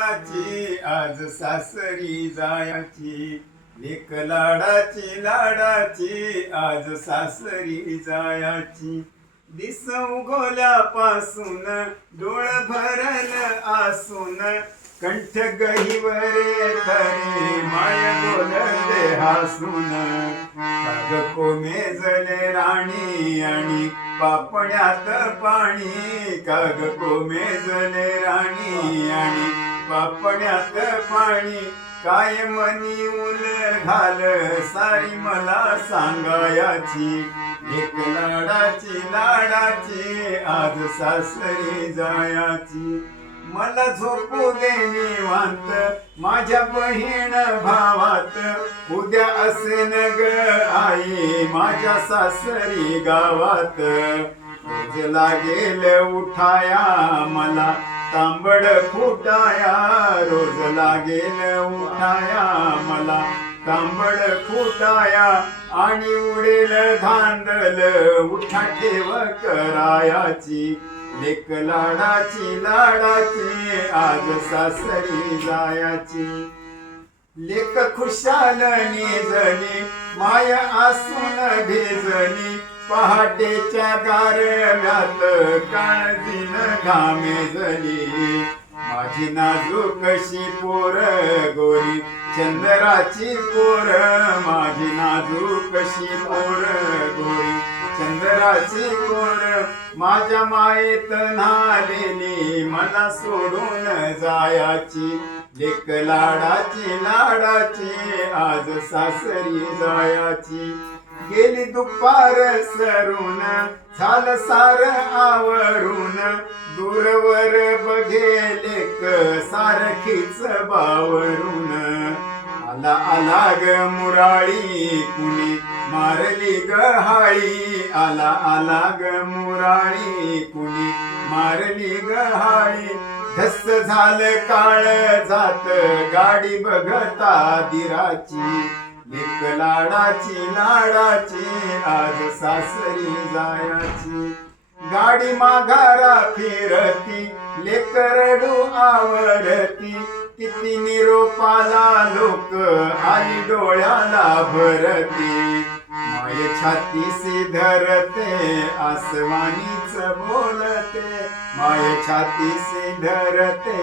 लाडाची आज सासरी जायाची लेक लाडाची लाडाची आज सासरी जायाची. दिस उगवल्यापासून डोळ भरल आसून कंठ गहिवरे थरे माय बोलते हासून. काग कोमेजले राणी आणि पापण्यात पाणी. काग कोमेजले राणी आणि पापण्यात पाणी. काय मनी उल घाल सारी मला सांगायाची. एक लाडाची लाडाची आज सासरी जायाची. मला झोपू दे निवांत माझ्या बहीण भावात. उद्या असेन ग आई माझ्या सासरी गावात. लागेल उठाया मला तांबड फुटाया रोज लागेल उठाया मला. तांबड फुटाया आणि उडेल धांदल उठा ठेव करायाची. लेक लाडाची लाडाची आज सासरी जायाची. लेक खुशाल निजली माया आसून भेजनी पहाटेच्या गारव्यात काळजीन झाली माझी नाजूक कशी पोर गोरी चंद्राची पोर. माझी नाजूक कशी पोर गोरी चंद्राची पोर. माझ्या मायेत नालेली मला सोडून जायाची. लेक लाडाची लाडाची आज सासरी जायाची. गेली दुपार सरून झालं सार आवरून. दूरवर बघेले सारखीच बावरून. आला आला ग मुराळी कुणी मारली ग हाळी. आला आला ग मुराळी कुणी मारली ग हाळी. धस झालं काळ जात गाडी बघता दिराची. लाडाची लाडाची आज सासरी जायाची. गाडी माघारा फिरती लेकरडू आवडती किती निरोपाला लोक आली डोळ्याला भरती. माय छातीसी धरते आसवानीच बोलते. माय छातीसी धरते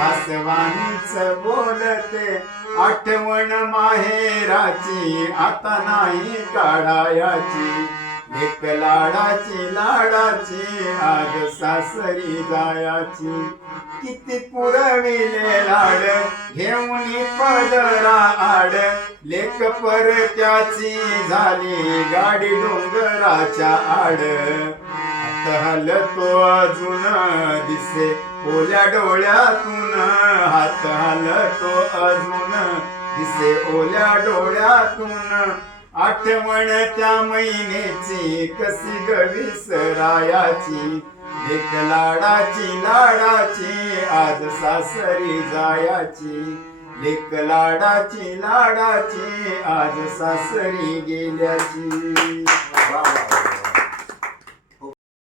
आसवानीच बोलते. आठवण माहेराची आता नाही काढायाची. एक लाडाची लाडाची आज सासरी जायाची. किती पुरविले लाड घेऊन पदरा आड लेख परत्याची झाली गाडी डोंगराच्या आड. हात हलतो अजून दिसे ओल्या डोळ्यातून. हात हलतो अजून दिसे ओल्या डोळ्यातून. आठवण त्या महिन्याची कशी ग विसरायाची एक लाडाची लाडाची आज सासरी जायाची. लेक लाडाची लाडाची आज सासरी गेल्याची. वा.